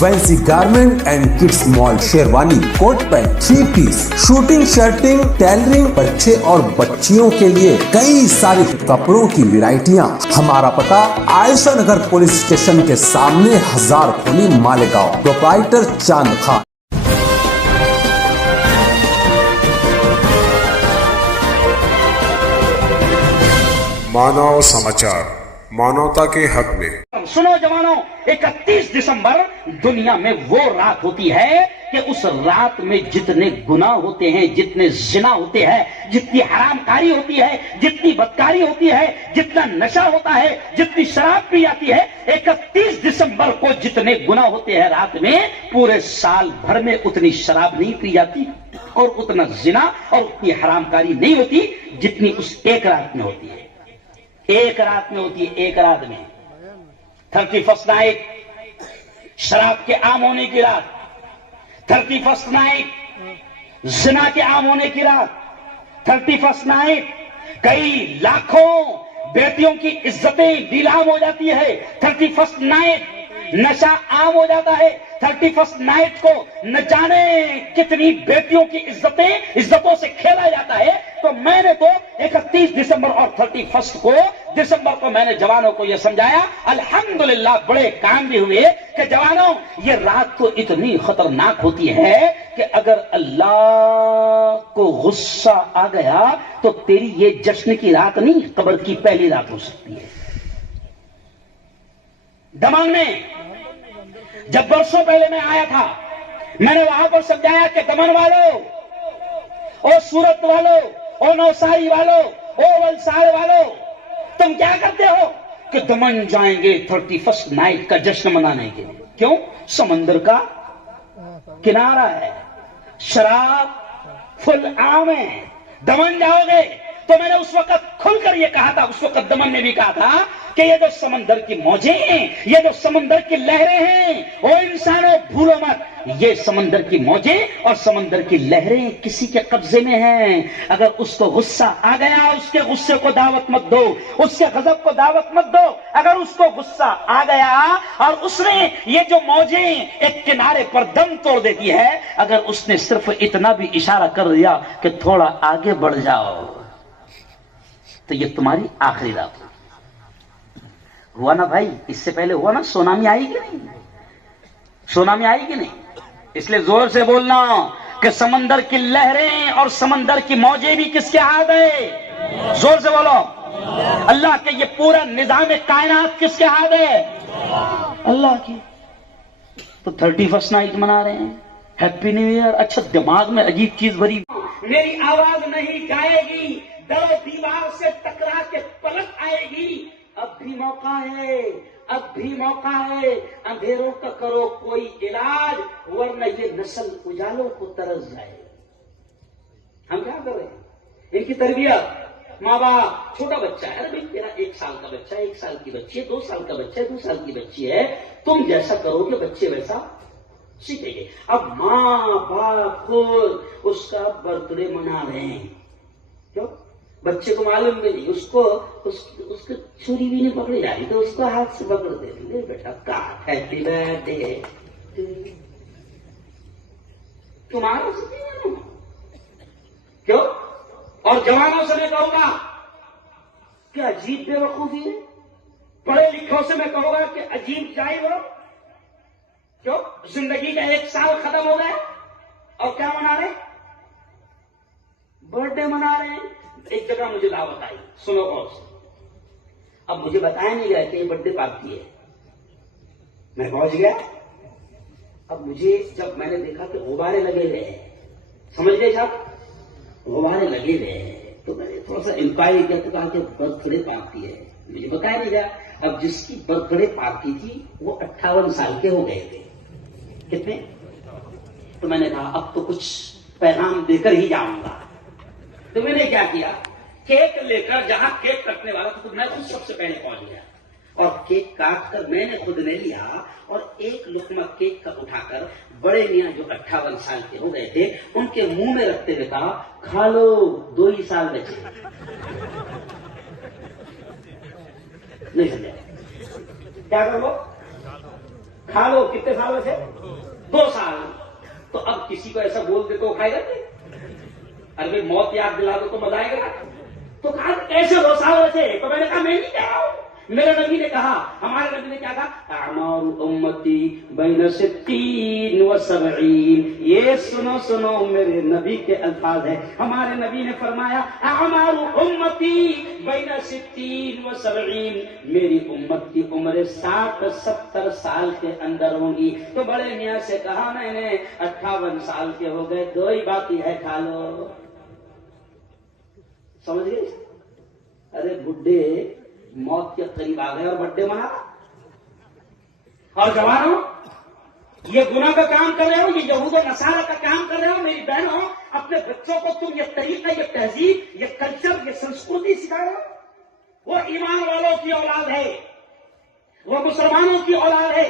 Fancy garment and kids mall, sherwani, coat pant, 3 piece, shooting, shirting, tailoring, बच्चे और बच्चियों के लिए कई सारे कपड़ों की वैरायटियां। हमारा पता आयशा नगर पुलिस स्टेशन के सामने, हजार खोली, मालेगांव। प्रोप्राइटर चांद खान। मानव समाचार, मानवता के हक में। सुनो जवानों, 31 दिसंबर दुनिया में वो रात होती है कि उस रात में जितने गुनाह होते हैं, जितने जिना होते हैं, जितनी हरामकारी होती है, जितनी बदकारी होती है, जितना नशा होता है, जितनी शराब पी जाती है, 31 दिसंबर को जितने गुनाह होते हैं रात में, पूरे साल भर में उतनी शराब नहीं पी जाती और उतना जिना और उतनी हरामकारी नहीं होती जितनी उस एक रात में होती है। एक रात में होती है, एक रात में। 31st नाइट, शराब के आम होने की रात। 31st नाइट, जिना के आम होने की रात। 31st नाइट, कई लाखों बेटियों की इज्जतें नीलाम हो जाती है। 31st नाइट, नशा आम हो जाता है। 31st नाइट को न जाने कितनी बेटियों की इज्जतों से खेला जाता है। तो मैंने तो 31 दिसंबर और 31 दिसंबर को मैंने जवानों को यह समझाया, अल्हम्दुलिल्लाह बड़े काम भी हुए कि जवानों, ये रात तो इतनी खतरनाक होती है कि अगर अल्लाह को गुस्सा आ गया तो तेरी ये जश्न की रात नहीं, कब्र की पहली रात हो सकती है। दमन में जब बरसों पहले मैं आया था, मैंने वहां पर समझाया कि दमन वालों, ओ सूरत वालों, ओ नौसारी वालों, ओ वलसाड़ वालों, तुम क्या करते हो कि दमन जाएंगे 31st नाइट का जश्न मनाने के लिए। क्यों? समंदर का किनारा है, शराब फुल आम है, दमन जाओगे। तो मैंने उस वक्त खुलकर ये कहा था, उस वक्त दमन ने भी कहा था कि ये जो समंदर की मौजें हैं, ये जो समंदर की लहरें हैं, ओ इंसानों भूलो मत, ये समंदर की मौजें और समंदर की लहरें किसी के कब्जे में हैं। अगर उसको गुस्सा आ गया, उसके गुस्से को दावत मत दो, उसके गजब को दावत मत दो। अगर उसको गुस्सा आ गया और उसने ये जो मौजें एक किनारे पर दम तोड़ देती है, अगर उसने सिर्फ इतना भी इशारा कर दिया कि थोड़ा आगे बढ़ जाओ, तो ये तुम्हारी आखिरी रात हुआ ना भाई। इससे पहले हुआ ना, सुनामी आई कि नहीं? सुनामी आई कि नहीं? इसलिए जोर से बोलना कि समंदर की लहरें और समंदर की मौजें भी किसके हाथ है? जोर से बोलो। अल्लाह के ये पूरा निजाम कायनात किसके हाथ है? अल्लाह की। तो 31st नाइट मना रहे हैं, हैप्पी न्यू ईयर। अच्छा, दिमाग में अजीब चीज भरी, मेरी आवाज नहीं गाएगी, दरो दीवार से टकरा के पलट आएगी। अब भी मौका है, अब भी मौका है, अंधेरों का करो कोई इलाज, वरना ये नस्ल उजालों को तरस जाए। हम क्या कर रहे हैं? इनकी तरबियत, माँ बाप, छोटा बच्चा है, अरे भाई तेरा 1 साल का बच्चा है, 1 साल की बच्ची है, 2 साल का बच्चा है, 2 साल की बच्ची है, तुम जैसा करोगे बच्चे वैसा सीखेंगे। अब माँ बाप खुद उसका बर्थडे मना रहे हैं। क्यों? बच्चे को मालूम भी नहीं, उसको छुरी भी नहीं पकड़ी जा रही, तो उसको हाथ से पकड़ दे रही, ले बेटा काट, हैप्पी बर्थडे। तुम्हारा क्यों? और जवानों से मैं कहूंगा कि अजीब बेवकूफी है, पढ़े लिखों से मैं कहूंगा कि अजीब जाहिल हो। क्यों? जिंदगी का 1 साल खत्म हो गया और क्या मना रहे? बर्थडे मना रहे हैं। एक जगह मुझे दावत आई, सुनो गौर से। अब मुझे बताया नहीं गया कि ये बर्थडे पार्टी है, मैं पहुंच गया। अब मुझे जब मैंने देखा कि गुब्बारे लगे हुए हैं, समझ गए साहब, गुब्बारे लगे हुए हैं, तो मैंने थोड़ा सा इंक्वायरी किया तो कहा कि बर्थडे पार्टी है, मुझे बताया नहीं गया। अब जिसकी बर्थडे पार्टी थी वो 58 साल के हो गए थे। कितने? तो मैंने कहा अब तो कुछ पैगाम देकर ही जाऊंगा। तो मैंने क्या किया, केक लेकर जहां केक कटने वाला था तो मैं खुद सबसे पहले पहुंच गया और केक काट कर मैंने खुद ले लिया और एक लुकमा केक का उठाकर बड़े मियां जो 58 साल के हो गए थे उनके मुंह में रखते हुए कहा, खा लो, 2 ही साल बचे। नहीं समझा? क्या कर लो? کھا لو. کتنے سال سے؟ 2 سال. تو اب کسی کو ایسا بول دے تو کھائے گا نہیں؟ ارے موت یاد دلا دو تو مزہ آئے گا. تو کہا کیسے 2 سال سے؟ تو میں نے کہا میں نہیں کہہ رہا ہوں. میرے نبی نے کہا, ہمارے نبی نے کیا کہا؟ اعمار امتی بین 60 و 70. یہ سنو میرے نبی کے الفاظ ہیں. ہمارے نبی نے فرمایا اعمار امتی بین 60 و 70. میری امت کی عمر 60-70 سال کے اندر ہوں گی. تو بڑے میاں سے کہا میں نے 58 سال کے ہو گئے, 2 ہی باقی ہے, کھا لو. سمجھ گئے؟ ارے بڈھے موت کے قریب آ گئے اور بڈے منا. اور جوانوں, یہ گناہ کا کام کر رہے ہو, یہ یہود و نصارہ کا کام کر رہے ہو. میری بہنوں, اپنے بچوں کو تم یہ طریقہ, یہ تہذیب, یہ کلچر, یہ سنسکرتی سکھا رہے ہو. وہ ایمان والوں کی اولاد ہے, وہ مسلمانوں کی اولاد ہے.